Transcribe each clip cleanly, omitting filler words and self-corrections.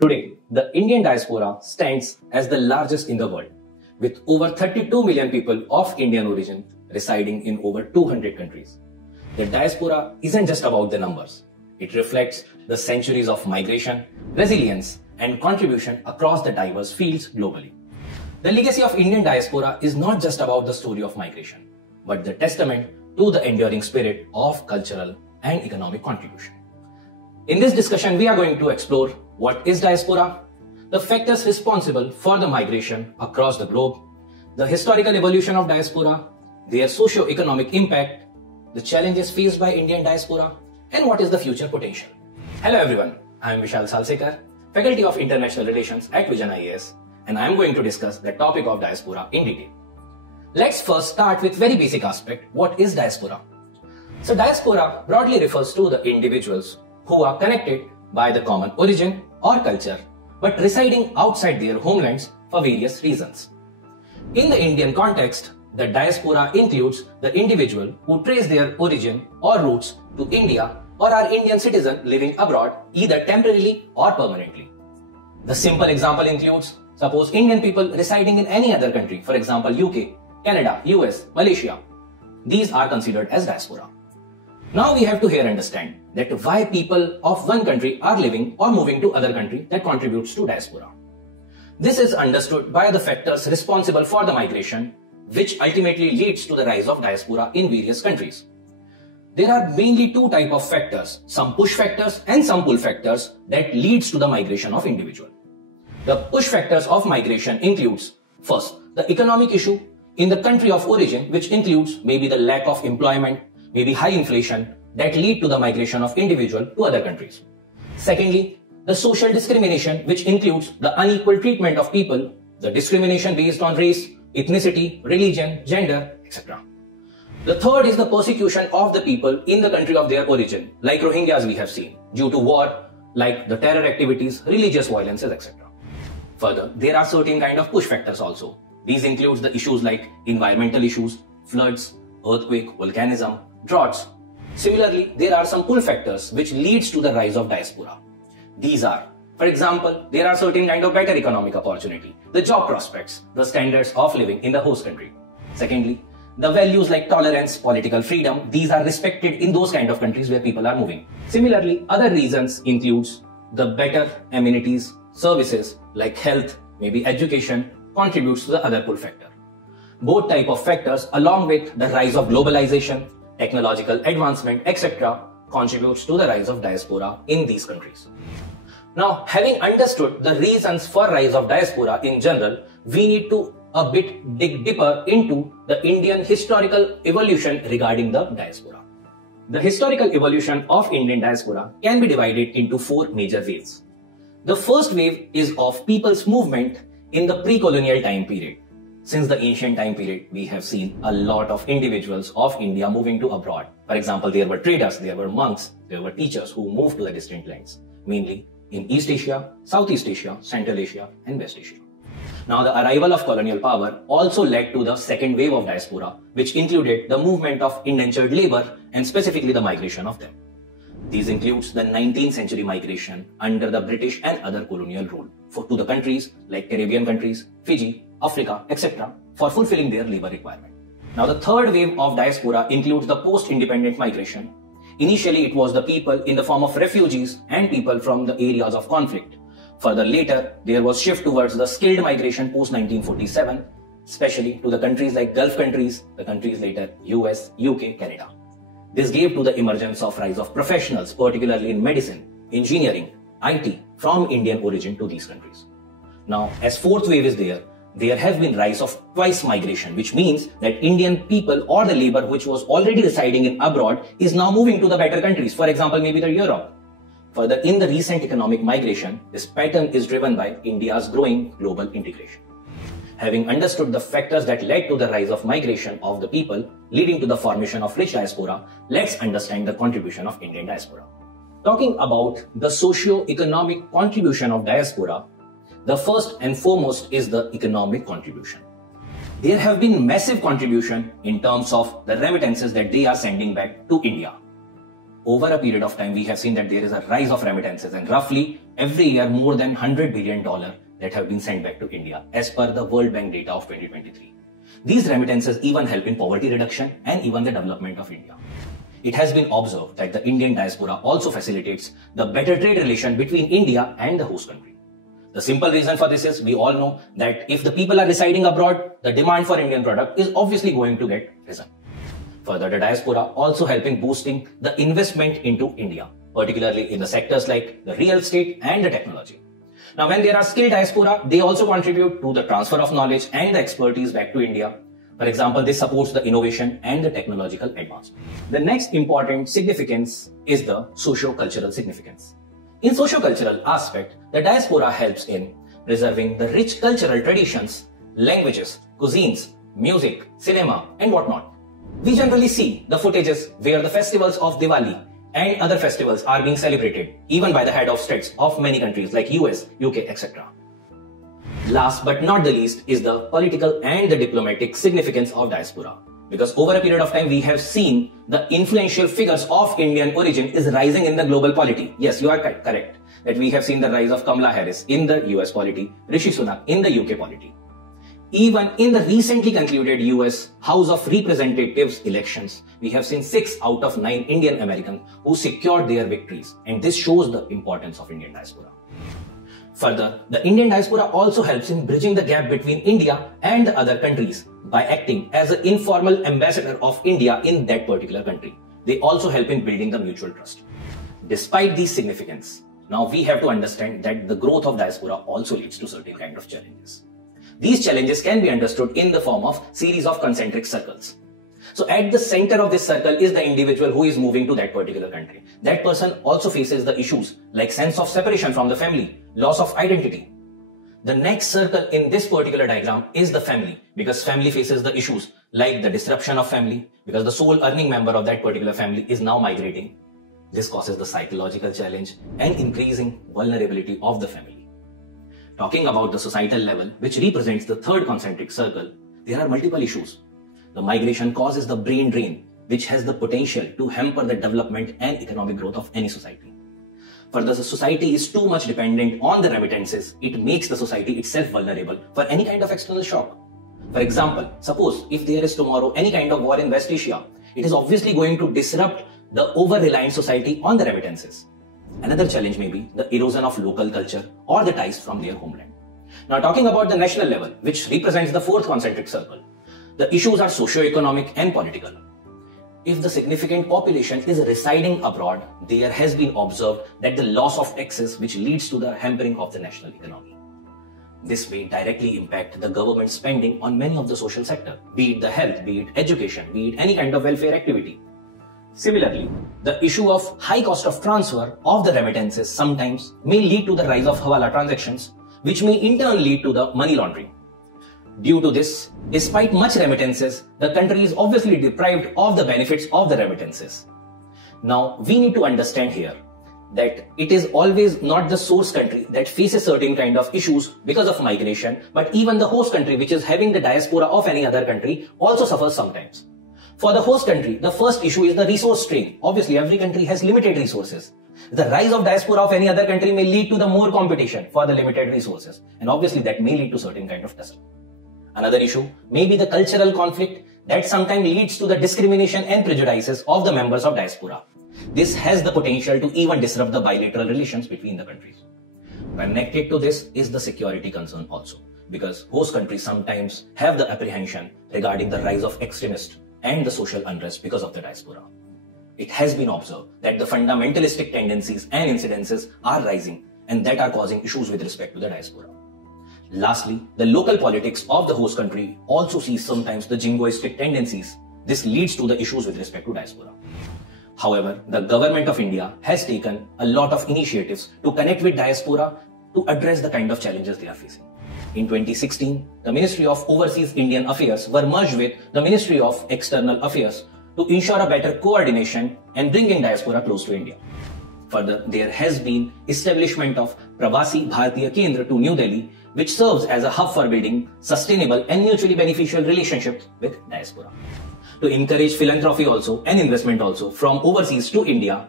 Today, the Indian diaspora stands as the largest in the world, with over 32 million people of Indian origin residing in over 200 countries. The diaspora isn't just about the numbers. It reflects the centuries of migration, resilience, and contribution across the diverse fields globally. The legacy of Indian diaspora is not just about the story of migration, but the testament to the enduring spirit of cultural and economic contribution. In this discussion, we are going to explore what is diaspora, the factors responsible for the migration across the globe, the historical evolution of diaspora, their socio-economic impact, the challenges faced by Indian diaspora, and what is the future potential. Hello everyone, I am Vishal Salsekar, Faculty of International Relations at Vision IAS, and I am going to discuss the topic of diaspora in detail. Let's first start with very basic aspect. What is diaspora? So diaspora broadly refers to the individuals who are connected by the common origin or culture, but residing outside their homelands for various reasons. In the Indian context, the diaspora includes the individual who trace their origin or roots to India or are Indian citizen living abroad either temporarily or permanently. The simple example includes, suppose Indian people residing in any other country, for example UK, Canada, US, Malaysia. These are considered as diaspora. Now we have to here understand that why people of one country are living or moving to other country that contributes to diaspora. This is understood by the factors responsible for the migration, which ultimately leads to the rise of diaspora in various countries. There are mainly two types of factors, some push factors and some pull factors that leads to the migration of individual. The push factors of migration includes, first, the economic issue in the country of origin, which includes maybe the lack of employment, maybe high inflation that lead to the migration of individual to other countries. Secondly, the social discrimination, which includes the unequal treatment of people, the discrimination based on race, ethnicity, religion, gender, etc. The third is the persecution of the people in the country of their origin, like Rohingyas we have seen, due to war, like the terror activities, religious violences, etc. Further, there are certain kind of push factors also. These includes the issues like environmental issues, floods, earthquake, volcanism, droughts. Similarly, there are some pull factors which leads to the rise of diaspora. These are, for example, there are certain kind of better economic opportunity, the job prospects, the standards of living in the host country. Secondly, the values like tolerance, political freedom, these are respected in those kind of countries where people are moving. Similarly, other reasons includes the better amenities, services like health, maybe education, contributes to the other pull factor. Both type of factors along with the rise of globalization, technological advancement, etc. contributes to the rise of diaspora in these countries. Now, having understood the reasons for rise of diaspora in general, we need to a bit dig deeper into the Indian historical evolution regarding the diaspora. The historical evolution of Indian diaspora can be divided into four major waves. The first wave is of people's movement in the pre-colonial time period. Since the ancient time period, we have seen a lot of individuals of India moving to abroad. For example, there were traders, there were monks, there were teachers who moved to the distant lands, mainly in East Asia, Southeast Asia, Central Asia, and West Asia. Now, the arrival of colonial power also led to the second wave of diaspora, which included the movement of indentured labor and specifically the migration of them. These includes the 19th century migration under the British and other colonial rule to the countries like Caribbean countries, Fiji, Africa, etc. for fulfilling their labor requirement. Now, the third wave of diaspora includes the post-independent migration. Initially, it was the people in the form of refugees and people from the areas of conflict. Further later, there was shift towards the skilled migration post-1947, especially to the countries like Gulf countries, the countries later US, UK, Canada. This gave to the emergence of rise of professionals, particularly in medicine, engineering, IT, from Indian origin to these countries. Now, as fourth wave is there has been rise of twice migration, which means that Indian people or the labor which was already residing in abroad is now moving to the better countries, for example, maybe the Europe. Further, in the recent economic migration, this pattern is driven by India's growing global integration. Having understood the factors that led to the rise of migration of the people, leading to the formation of rich diaspora, let's understand the contribution of Indian diaspora. Talking about the socio-economic contribution of diaspora, the first and foremost is the economic contribution. There have been massive contribution in terms of the remittances that they are sending back to India. over a period of time, we have seen that there is a rise of remittances, and roughly every year more than $100 billion that have been sent back to India as per the World Bank data of 2023. These remittances even help in poverty reduction and even the development of India. It has been observed that the Indian diaspora also facilitates the better trade relation between India and the host country. The simple reason for this is we all know that if the people are residing abroad, the demand for Indian product is obviously going to get risen. Further, the diaspora also helping boosting the investment into India, particularly in the sectors like the real estate and the technology. Now, when there are skilled diaspora, they also contribute to the transfer of knowledge and the expertise back to India. For example, this supports the innovation and the technological advancement. The next important significance is the socio-cultural significance. In socio-cultural aspect, the diaspora helps in preserving the rich cultural traditions, languages, cuisines, music, cinema, and whatnot. We generally see the footages where the festivals of Diwali and other festivals are being celebrated, even by the head of states of many countries like US, UK, etc. Last but not the least is the political and the diplomatic significance of diaspora. Because over a period of time, we have seen the influential figures of Indian origin is rising in the global polity. Yes, you are correct that we have seen the rise of Kamala Harris in the US polity, Rishi Sunak in the UK polity. Even in the recently concluded US House of Representatives elections, we have seen 6 out of 9 Indian Americans who secured their victories, and this shows the importance of Indian diaspora. Further, the Indian diaspora also helps in bridging the gap between India and the other countries by acting as an informal ambassador of India in that particular country. They also help in building the mutual trust. Despite these significance, now we have to understand that the growth of diaspora also leads to certain kind of challenges. These challenges can be understood in the form of series of concentric circles. So at the center of this circle is the individual who is moving to that particular country. That person also faces the issues like sense of separation from the family, loss of identity. The next circle in this particular diagram is the family, because family faces the issues like the disruption of family, because the sole earning member of that particular family is now migrating. This causes the psychological challenge and increasing vulnerability of the family. Talking about the societal level, which represents the third concentric circle, there are multiple issues. The migration causes the brain drain, which has the potential to hamper the development and economic growth of any society. Further, the society is too much dependent on the remittances. It makes the society itself vulnerable for any kind of external shock. For example, suppose if there is tomorrow any kind of war in West Asia, it is obviously going to disrupt the over-reliant society on the remittances. Another challenge may be the erosion of local culture or the ties from their homeland. Now, talking about the national level, which represents the fourth concentric circle, the issues are socio-economic and political. If the significant population is residing abroad, there has been observed that the loss of taxes, which leads to the hampering of the national economy. This may directly impact the government spending on many of the social sector, be it the health, be it education, be it any kind of welfare activity. Similarly, the issue of high cost of transfer of the remittances sometimes may lead to the rise of hawala transactions, which may in turn lead to the money laundering. Due to this, despite much remittances, the country is obviously deprived of the benefits of the remittances. Now, we need to understand here that it is always not the source country that faces certain kind of issues because of migration, but even the host country, which is having the diaspora of any other country, also suffers sometimes. For the host country, the first issue is the resource strain. Obviously, every country has limited resources. The rise of diaspora of any other country may lead to the more competition for the limited resources, and obviously that may lead to certain kind of tussle. Another issue may be the cultural conflict that sometimes leads to the discrimination and prejudices of the members of diaspora. This has the potential to even disrupt the bilateral relations between the countries. Connected to this is the security concern also, because host countries sometimes have the apprehension regarding the rise of extremists and the social unrest because of the diaspora. It has been observed that the fundamentalistic tendencies and incidences are rising and that are causing issues with respect to the diaspora. Lastly, the local politics of the host country also sees sometimes the jingoistic tendencies. This leads to the issues with respect to diaspora. However, the government of India has taken a lot of initiatives to connect with diaspora to address the kind of challenges they are facing. In 2016, the Ministry of Overseas Indian Affairs were merged with the Ministry of External Affairs to ensure a better coordination and bringing diaspora close to India. Further, there has been establishment of Pravasi Bharatiya Kendra to New Delhi, which serves as a hub for building sustainable and mutually beneficial relationships with diaspora. to encourage philanthropy also and investment also from overseas to India,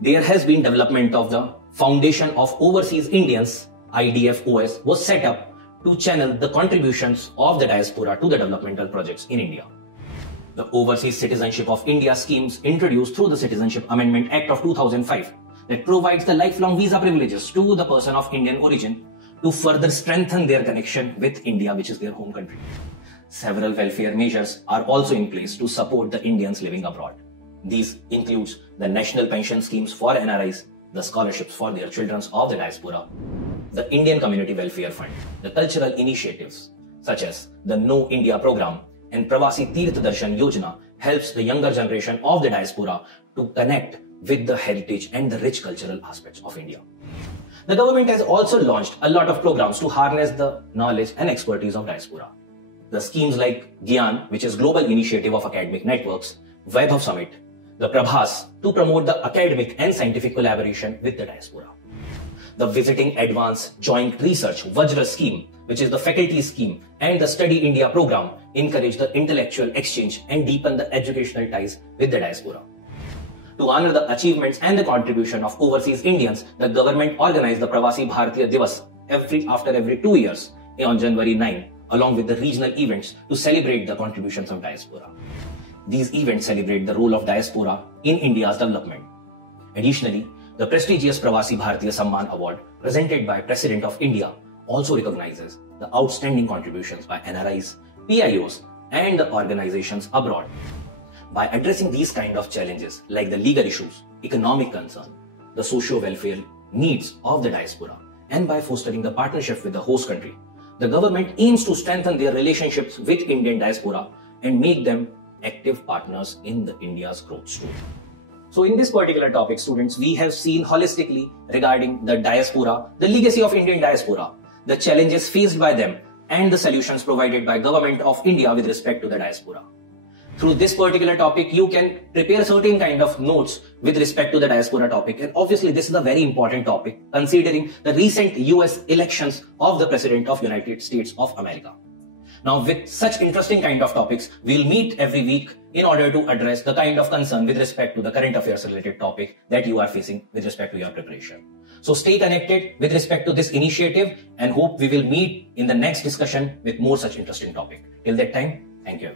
there has been development of the Foundation of Overseas Indians, IDFOS, was set up to channel the contributions of the diaspora to the developmental projects in India. The Overseas Citizenship of India schemes introduced through the Citizenship Amendment Act of 2005 that provides the lifelong visa privileges to the person of Indian origin to further strengthen their connection with India, which is their home country. Several welfare measures are also in place to support the Indians living abroad. These includes the national pension schemes for NRIs, the scholarships for their children of the diaspora, the Indian Community Welfare Fund, the cultural initiatives such as the Know India program and Pravasi Tirth Darshan Yojana helps the younger generation of the diaspora to connect with the heritage and the rich cultural aspects of India. The government has also launched a lot of programs to harness the knowledge and expertise of diaspora. The schemes like Gyan, which is Global Initiative of Academic Networks, Vaibhav Summit, the Prabhas to promote the academic and scientific collaboration with the diaspora. The Visiting Advanced Joint Research Vajra scheme, which is the faculty scheme, and the Study India program encourage the intellectual exchange and deepen the educational ties with the diaspora. To honor the achievements and the contribution of overseas Indians, the government organized the Pravasi Bharatiya Divas after every 2 years on January 9, along with the regional events to celebrate the contributions of diaspora. These events celebrate the role of diaspora in India's development. Additionally, the prestigious Pravasi Bharatiya Samman Award presented by President of India also recognizes the outstanding contributions by NRIs, PIOs, and the organizations abroad. By addressing these kind of challenges like the legal issues, economic concern, the socio-welfare needs of the diaspora, and by fostering the partnership with the host country, the government aims to strengthen their relationships with Indian diaspora and make them active partners in the India's growth story. So in this particular topic, students, we have seen holistically regarding the diaspora, the legacy of Indian diaspora, the challenges faced by them, and the solutions provided by Government of India with respect to the diaspora. Through this particular topic, you can prepare certain kind of notes with respect to the diaspora topic. And obviously, this is a very important topic considering the recent US elections of the President of United States of America. Now, with such interesting kind of topics, we'll meet every week in order to address the kind of concern with respect to the current affairs related topic that you are facing with respect to your preparation. So stay connected with respect to this initiative and hope we will meet in the next discussion with more such interesting topic. Till that time, thank you.